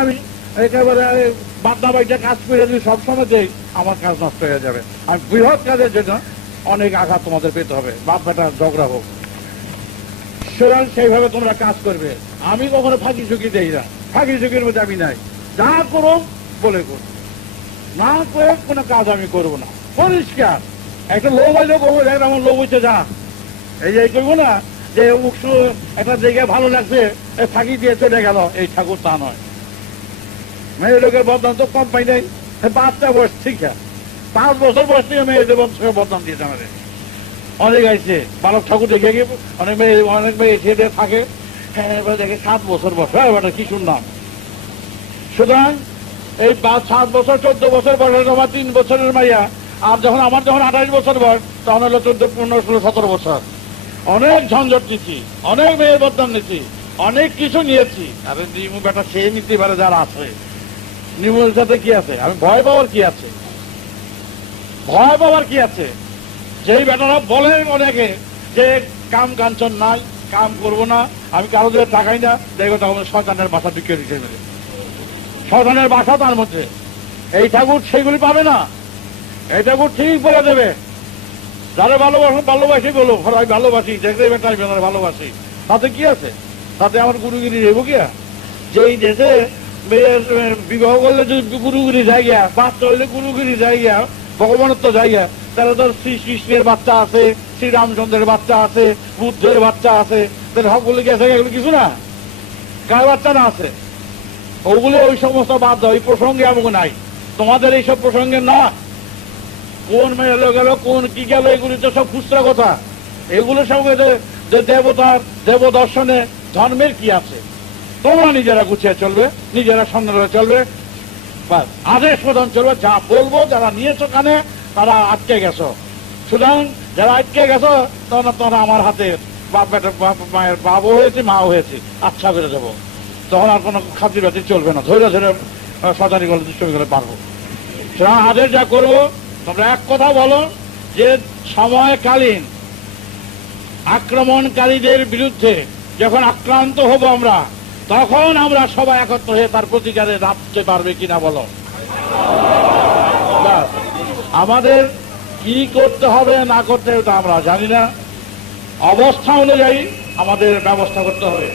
আমি একেবারে বাদনা বাইটা কাজ করে যদি সবসময় দেই আমার কাজ নষ্ট হয়ে যাবে। আমি বৃহৎ কাজের জন্য অনেক আঘাত তোমাদের পেতে হবে, বাপ বেটা ঝগড়া হোক। সুতরাং সেইভাবে তোমরা কাজ করবে। আমি কখনো ফাঁকি ঝুঁকি দেই না, ফাঁকি ঝুঁকির মধ্যে আমি নাই। যা করো বলে করো, না করে কোনো কাজ আমি করবো না। পরিষ্কার একটা লোক হইলে করবো, আমার লোক হইতে যা এই করবো না যে একটা জায়গায় ভালো লাগছে ফাঁকি দিয়ে চলে গেল, এই ঠাকুর তা নয়। মেয়ে লোকের বদনাম তো কম পাই নাই। বাচ্চা বয়স ঠিক আছে, 5 বছর বয়স থেকে মেয়েদের বদনাম দিয়েছে আমাদের। অনেক আইছে বালক ঠাকুর দেখে গিয়ে অনেক মেয়ে এসে থাকে, হ্যাঁ দেখে 7 বছর বয়স, হ্যাঁ কি শুনলাম। সুতরাং এই 7 বছর 14 বছর বয়সের আমার 3 বছরের মাইয়া, আর আমার যখন 28 বছর বয়স তখন হলো 14, 15, 16, 17 বছর। অনেক ঝঞ্ঝট নিচ্ছি, অনেক মেয়ের বদনাম নিচ্ছি, অনেক কিছু নিয়েছি। আরে নিমু বেটা সে নিতে পারে যারা আছে, নিমুর সাথে কি আছে? আমি ভয় পাওয়ার কি আছে? ভয় পাওয়ার কি আছে? যেই বেটারা বলে অনেকে যে কাম কাঞ্চন নাই, কাম করবো না, আমি কারো দিয়ে টাকাই না, দেখো তখন শয়তানের বাসা বিক্রি দিতে পারে। শয়তানের বাসা তার মধ্যে। এই ঠাকুর সেগুলি পাবে না। এই ঠাকুর ঠিক বলে দেবে, যারা ভালোবাসি বলো, আমি ভালোবাসি, দেখতে বেটা আমি ভালোবাসি। তাতে কি আছে? তাতে আমার গুরুগিরি রেব গিয়া। যেই দেশে বিবাহ করলে যদি গুরুগিরি জায়গা, বাচ্চা হইলে গুরুগিরি জায়গা, ভগবানত্ব জায়গা, তাহলে তোর শ্রী কৃষ্ণের বাচ্চা আছে, শ্রীরামচন্দ্রের বাচ্চা আছে, বুদ্ধের বাচ্চা আছে, তাহলে সবগুলো কি আছে? এগুলো কিছু না, কার বাচ্চা না আছে? ওগুলো ওই সমস্ত বাদ দাও, এই প্রসঙ্গে আমাকে নাই। তোমাদের এইসব প্রসঙ্গে না। কোন মেয়ে এলো গেল, কোন কি গেল, এগুলি তো সব খুচরা কথা। এগুলোর সঙ্গে যে দেবতার দেবদর্শনে ধর্মের কি আছে? তোমরা নিজেরা গুছিয়ে চলবে, নিজেরা সামনে চলবে, আদেশ প্রদান চলবে। যা বলবো, যারা নিয়েছো কানে তারা আটকে গেছো। সুতরাং যারা আটকে গেছো তোমরা আমার হাতে বাপ বেটা মায়ের বাবও হয়েছে, মাও হয়েছে, আচ্ছা বেড়ে যাবো। তখন আর কোনো খাতির বাতির চলবে না, ধৈর্য ধরে সদানি গলে দুষ্টমি করে পারবো। সুতরাং আদেশ যা করবো, তোমরা এক কথা বলো যে সময়কালীন আক্রমণকারীদের বিরুদ্ধে যখন আক্রান্ত হব আমরা, তখন আমরা সবাই একত্র হয়ে তার প্রতিকারে নামতে পারবে কিনা বলো। আমাদের কি করতে হবে না করতে হবে তা আমরা জানি না, অবস্থা অনুযায়ী আমাদের ব্যবস্থা করতে হবে।